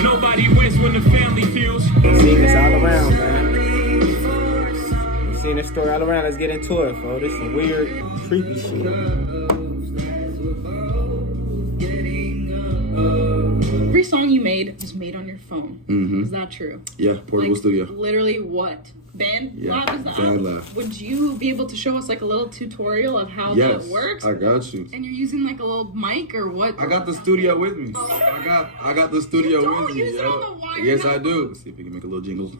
Nobody wins when the family feels. Seen this all around, man. We've seen this story all around. Let's get into it, folks. This is some weird, creepy shit. Every song you made was made on your phone. Mm-hmm. Is that true? Yeah, portable studio. Literally what? BandLab is the app? BandLab. Would you be able to show us like a little tutorial of how that works? I got you. And you're using like a little mic or what? I got the studio with me. I got the studio with me. Use it on the wire. Yes, I do. Let's see if we can make a little jingle.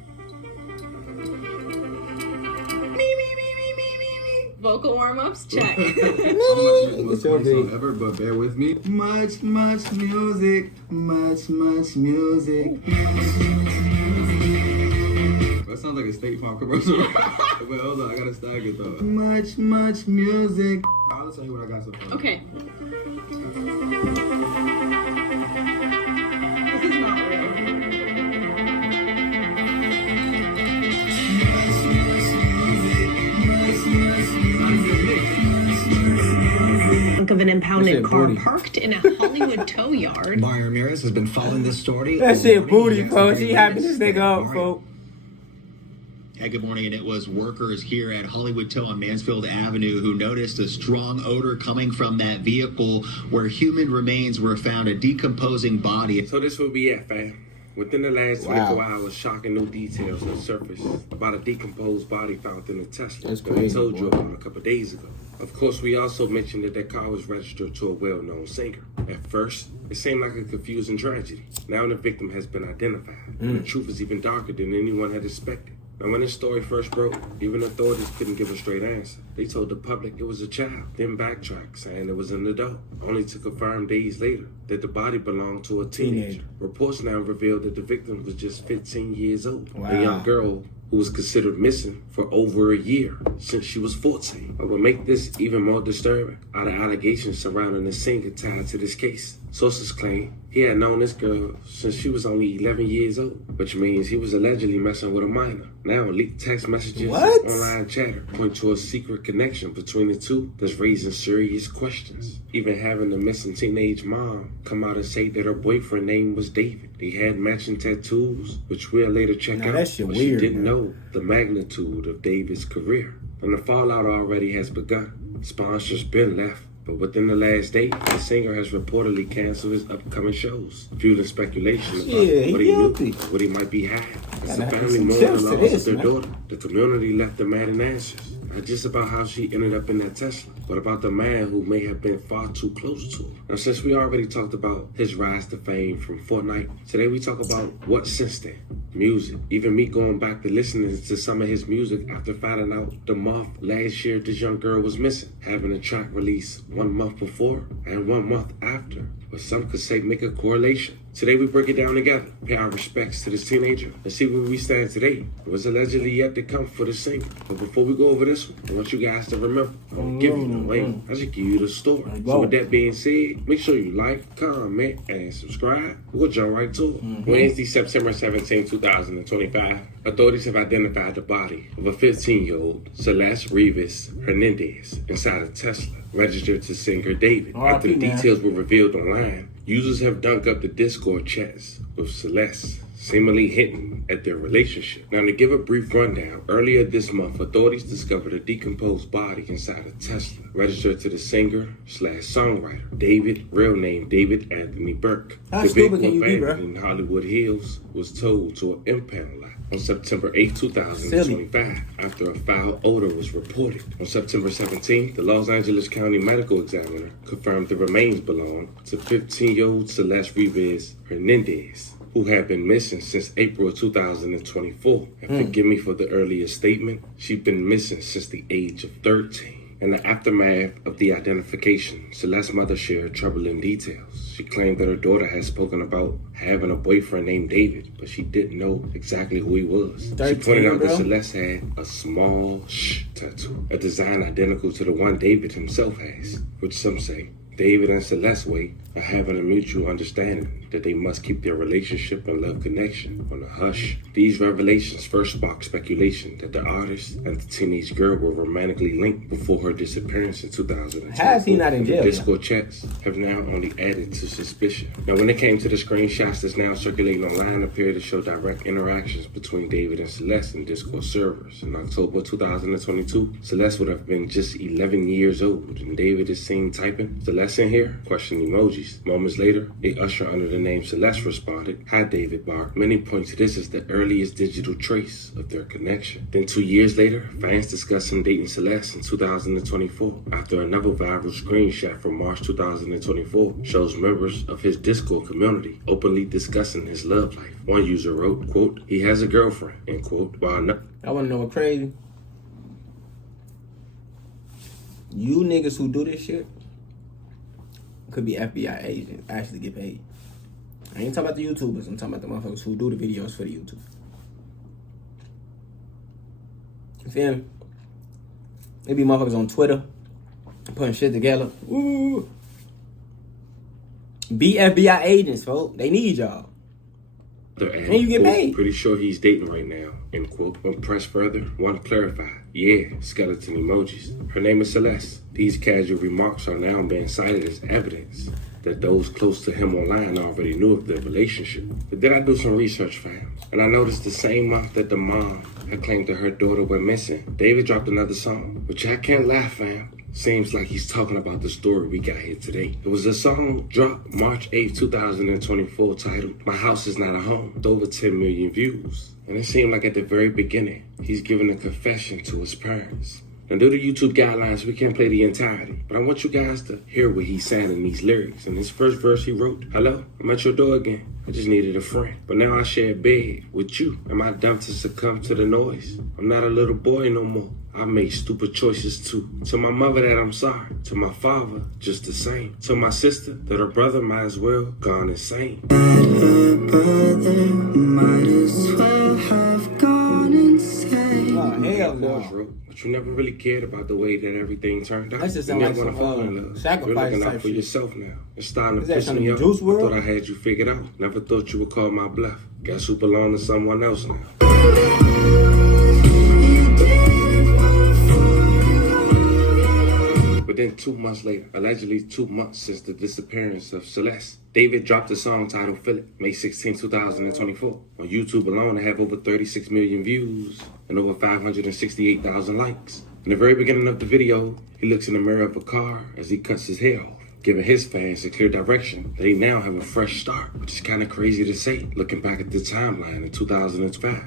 Vocal warm-ups, check. I'm not using the most funny song ever, but bear with me. Much music. Much music. That sounds like a State Farm commercial. Wait, hold on, I gotta stag it though. Much music. I'll tell you what I got so far. Okay. This is not real. Of an impounded car parked in a Hollywood tow yard. Mario Ramirez has been following this story. That shit booty, folks. She happy this nigga up, folks. Hey, good morning, and it was workers here at Hollywood Tow on Mansfield Avenue who noticed a strong odor coming from that vehicle where human remains were found, a decomposing body. So this would be it, fam. Within the last 24 hours, shocking new details have surfaced about a decomposed body found in a Tesla that we told you about a couple days ago. Of course, we also mentioned that car was registered to a well-known singer. At first, it seemed like a confusing tragedy. Now the victim has been identified, and the truth is even darker than anyone had expected. Now, when this story first broke, even authorities couldn't give a straight answer. They told the public it was a child, then backtracked, saying it was an adult, only to confirm days later that the body belonged to a teenager. Reports now revealed that the victim was just 15 years old, a young girl who was considered missing for over a year since she was 14. But what makes this even more disturbing are the allegations surrounding the singer tied to this case. Sources claim he had known this girl since she was only 11 years old, which means he was allegedly messing with a minor. Now, leaked text messages and online chatter point to a secret connection between the two that's raising serious questions. Even having the missing teenage mom come out and say that her boyfriend name was David. They had matching tattoos, which we'll later check out, but she didn't know the magnitude of David's career. And the fallout already has begun. Sponsors been left. But within the last day, the singer has reportedly canceled his upcoming shows, fueling speculation about what he knew, what he might be hiding. As the family mourned the loss of their daughter, the community left demanding answers. Not just about how she ended up in that Tesla, but about the man who may have been far too close to her. Now, since we already talked about his rise to fame from Fortnite, today we talk about what since then. Music. Even me going back to listening to some of his music after finding out the month last year this young girl was missing. Having a track released 1 month before and 1 month after. But some could say make a correlation. Today we break it down together, pay our respects to this teenager, and see where we stand today. It was allegedly yet to come for the singer. But before we go over this one, I want you guys to remember, I don't give you no link, I just give you the story. So with that being said, make sure you like, comment, and subscribe. We'll jump right to it. Wednesday, September 17, 2025, authorities have identified the body of a 15-year-old, Celeste Rivas Hernandez, inside a Tesla, registered to singer David. After the details were revealed online, users have dug up the Discord chats with Celeste, seemingly hinting at their relationship. Now, to give a brief rundown, earlier this month, authorities discovered a decomposed body inside a Tesla, registered to the singer/songwriter David, real name David Anthony Burke. The vehicle abandoned in Hollywood Hills was towed to an impound lot on September 8, 2025, after a foul odor was reported. On September 17th, the Los Angeles County Medical Examiner confirmed the remains belonged to 15-year-old Celeste Rivas Hernandez, who had been missing since April 2024. And forgive me for the earlier statement, she'd been missing since the age of 13. In the aftermath of the identification, Celeste's mother shared troubling details. She claimed that her daughter had spoken about having a boyfriend named David, but she didn't know exactly who he was. She pointed out that Celeste had a small "sh" tattoo, a design identical to the one David himself has, which some say David and Celeste's way of having a mutual understanding that they must keep their relationship and love connection on a hush. These revelations first sparked speculation that the artist and the teenage girl were romantically linked before her disappearance in 2010. How is he not in jail? Discord chats have now only added to suspicion. Now, when it came to the screenshots that's now circulating online, appear to show direct interactions between David and Celeste in Discord servers. In October 2022, Celeste would have been just 11 years old, and David is seen typing, "Celeste in here?" question emojis. Moments later, a usher under the name Celeste responded, "Hi, David Barr." Many point to this as the earliest digital trace of their connection. Then 2 years later, fans discussed him dating Celeste in 2024 after another viral screenshot from March 2024 shows members of his Discord community openly discussing his love life. One user wrote, quote, "He has a girlfriend," end quote, while not. I want to know what crazy. You niggas who do this shit could be FBI agents, actually get paid. I ain't talking about the YouTubers, I'm talking about the motherfuckers who do the videos for the YouTube. You feel me? They be motherfuckers on Twitter putting shit together. Ooh. Be FBI agents, folks. They need y'all. And you get paid. Pretty sure he's dating right now, end quote. When pressed further, want to clarify. Yeah, skeleton emojis. Her name is Celeste. These casual remarks are now being cited as evidence that those close to him online already knew of their relationship. But then I do some research, fam, and I noticed the same month that the mom had claimed that her daughter went missing, David dropped another song, which I can't laugh, fam. Seems like he's talking about the story we got here today. It was a song dropped March 8, 2024 titled, "My House Is Not a Home," with over 10 million views. And it seemed like at the very beginning, he's giving a confession to his parents. Now, due to YouTube guidelines, we can't play the entirety, but I want you guys to hear what he's saying in these lyrics. In his first verse, he wrote, "Hello, I'm at your door again. I just needed a friend, but now I share a bed with you. Am I dumb to succumb to the noise? I'm not a little boy no more. I made stupid choices too. To my mother that I'm sorry. To my father, just the same. To my sister that her brother might as well gone insane." Her brother might as well have gone insane. Oh, hell Of no. course, bro, but you never really cared about the way that everything turned out. That just You sound never like wanna some, fall in love. sacrifice You're looking type out for shit. yourself now. It's starting to Is that piss something me in off. Juice I WRLD? thought I had you figured out. Never thought you would call my bluff. Guess who belong to someone else now? But then 2 months later, allegedly 2 months since the disappearance of Celeste, David dropped a song titled "Feel It," May 16, 2024. On YouTube alone, it have over 36 million views and over 568,000 likes. In the very beginning of the video, he looks in the mirror of a car as he cuts his hair off, giving his fans a clear direction that he now have a fresh start, which is kind of crazy to say, looking back at the timeline in 2005.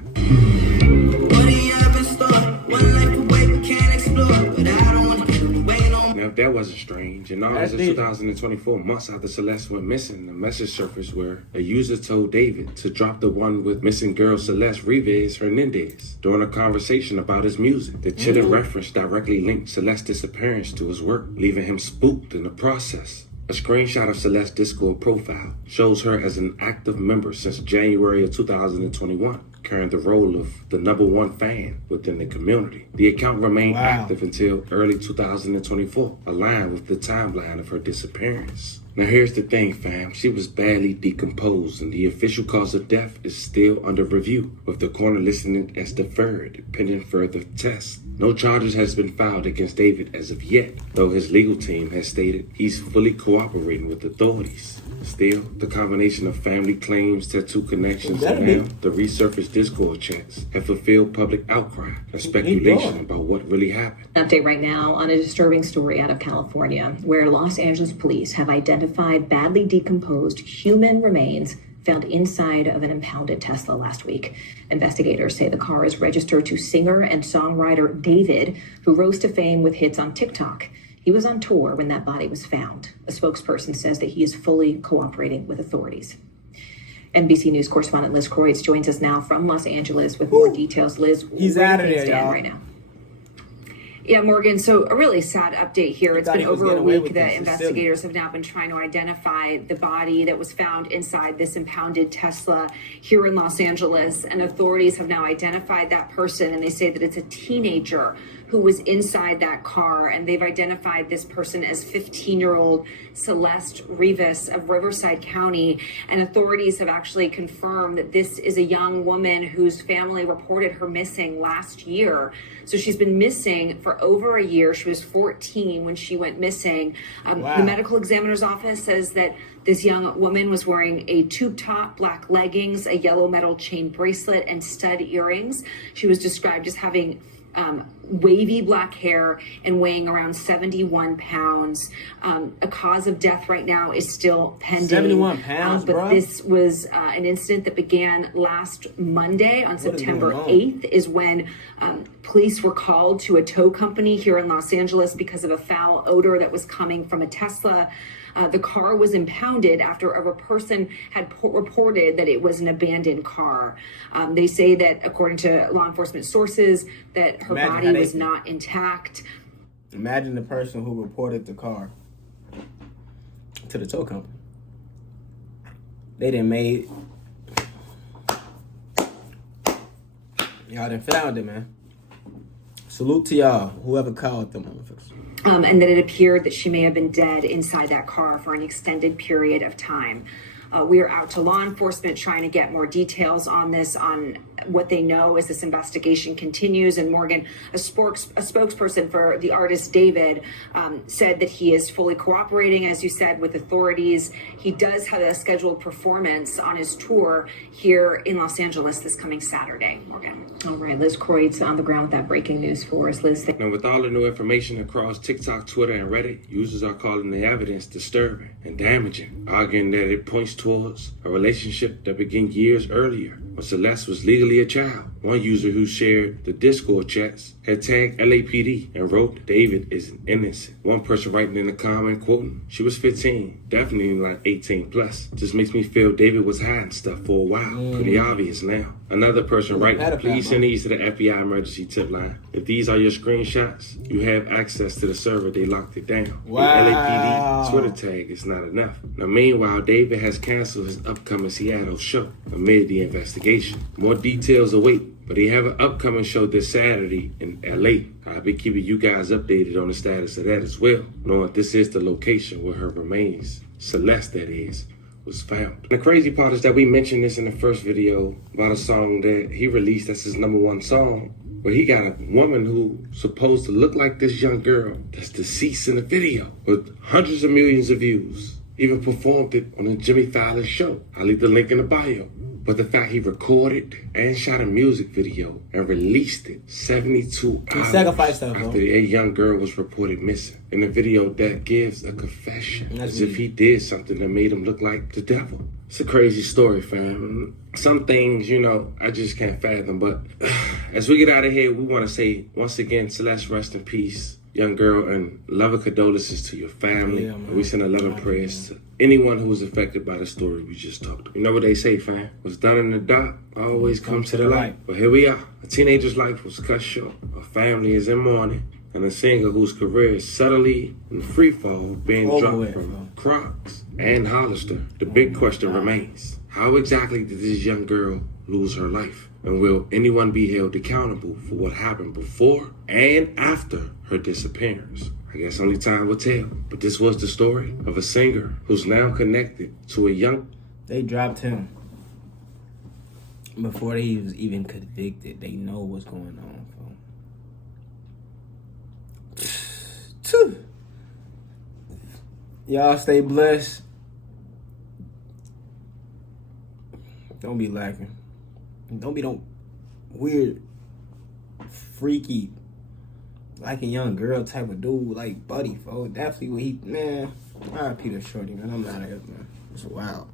What do you have in store? One life away we can't explore, but I don't want to get away no more. Now, if that wasn't strange, in August of 2024, months after Celeste went missing, a message surfaced where a user told David to drop the one with missing girl Celeste Rivas Hernandez. During a conversation about his music, the chilling reference directly linked Celeste's disappearance to his work, leaving him spooked in the process. A screenshot of Celeste's Discord profile shows her as an active member since January of 2021, carrying the role of the #1 fan within the community. The account remained active until early 2024, aligned with the timeline of her disappearance. Now here's the thing, fam. She was badly decomposed, and the official cause of death is still under review, with the coroner listing it as deferred, pending further tests. No charges has been filed against David as of yet, though his legal team has stated he's fully cooperating with authorities. Still, the combination of family claims, tattoo connections, and now the resurfaced Discord chats have fulfilled public outcry and speculation about what really happened. Update right now on a disturbing story out of California, where Los Angeles police have identified badly decomposed human remains found inside of an impounded Tesla last week. Investigators say the car is registered to singer and songwriter David, who rose to fame with hits on TikTok. He was on tour when that body was found. A spokesperson says that he is fully cooperating with authorities. NBC News correspondent Liz Croyds joins us now from Los Angeles with more details. Liz, he's out of there, y'all. Right now. Yeah, Morgan, so a really sad update here. It's been over a week that this. investigators have now been trying to identify the body that was found inside this impounded Tesla here in Los Angeles. And authorities have now identified that person, and they say that it's a teenager who was inside that car. And they've identified this person as 15-year-old Celeste Rivas of Riverside County. And authorities have actually confirmed that this is a young woman whose family reported her missing last year. So she's been missing for over a year. She was 14 when she went missing. Wow. The medical examiner's office says that this young woman was wearing a tube top, black leggings, a yellow metal chain bracelet, and stud earrings. She was described as having wavy black hair and weighing around 71 pounds. A cause of death right now is still pending. 71 pounds, but bro? This was an incident that began last Monday on September 8th is when police were called to a tow company here in Los Angeles because of a foul odor that was coming from a Tesla. The car was impounded after a person had reported that it was an abandoned car. They say that, according to law enforcement sources, that her body was not intact. Imagine the person who reported the car to the tow company. They done made... Y'all done found it, man. Salute to y'all, whoever called them motherfuckers. And that it appeared that she may have been dead inside that car for an extended period of time. We are out to law enforcement trying to get more details on this, on what they know as this investigation continues. And Morgan, a spokesperson for the artist David, said that he is fully cooperating, as you said, with authorities. He does have a scheduled performance on his tour here in Los Angeles this coming Saturday. Morgan. All right, Liz Croyd's on the ground with that breaking news for us. Liz. Now, with all the new information across TikTok, Twitter, and Reddit, users are calling the evidence disturbing and damaging, arguing that it points towards a relationship that began years earlier when Celeste was legally a child. One user who shared the Discord chats had tagged LAPD and wrote, "David is innocent." One person writing in the comment, quoting, "She was 15, definitely like 18 plus. Just makes me feel David was hiding stuff for a while. Pretty obvious now." Another person writing, "Please send these to the FBI emergency tip line. If these are your screenshots, you have access to the server. They locked it down." Wow. The LAPD Twitter tag is not enough. Now, meanwhile, David has canceled his upcoming Seattle show amid the investigation. More details await, but he have an upcoming show this Saturday in LA. I'll be keeping you guys updated on the status of that as well, knowing this is the location where her remains, Celeste that is, was found. The crazy part is that we mentioned this in the first video about a song that he released that's his #1 song, where he got a woman who supposed to look like this young girl that's deceased in the video with hundreds of millions of views. Even performed it on the Jimmy Fallon show. I'll leave the link in the bio. But the fact he recorded and shot a music video and released it 72 hours after a young girl was reported missing. In a video that gives a confession as if he did something that made him look like the devil. It's a crazy story, fam. Some things, I just can't fathom. But as we get out of here, we want to say, once again, Celeste, rest in peace. Young girl, and loving condolences to your family. We send a loving prayers to anyone who was affected by the story we just talked about. You know what they say, fam? What's done in the dark always comes to the light. But here we are. A teenager's life was cut short. A family is in mourning. And a singer whose career is subtly in free fall, being dropped from Crocs and Hollister. The big question remains, how exactly did this young girl lose her life? And will anyone be held accountable for what happened before and after her disappearance? I guess only time will tell. But this was the story of a singer who's now connected to a young... They dropped him before he was even convicted. They know what's going on. Y'all stay blessed. Don't be lacking. Don't be weird, freaky, like a young girl type of dude, like Buddy, folks. Definitely what he, man. R.I.P. to Shorty, man. I'm out of here, man. It's wild.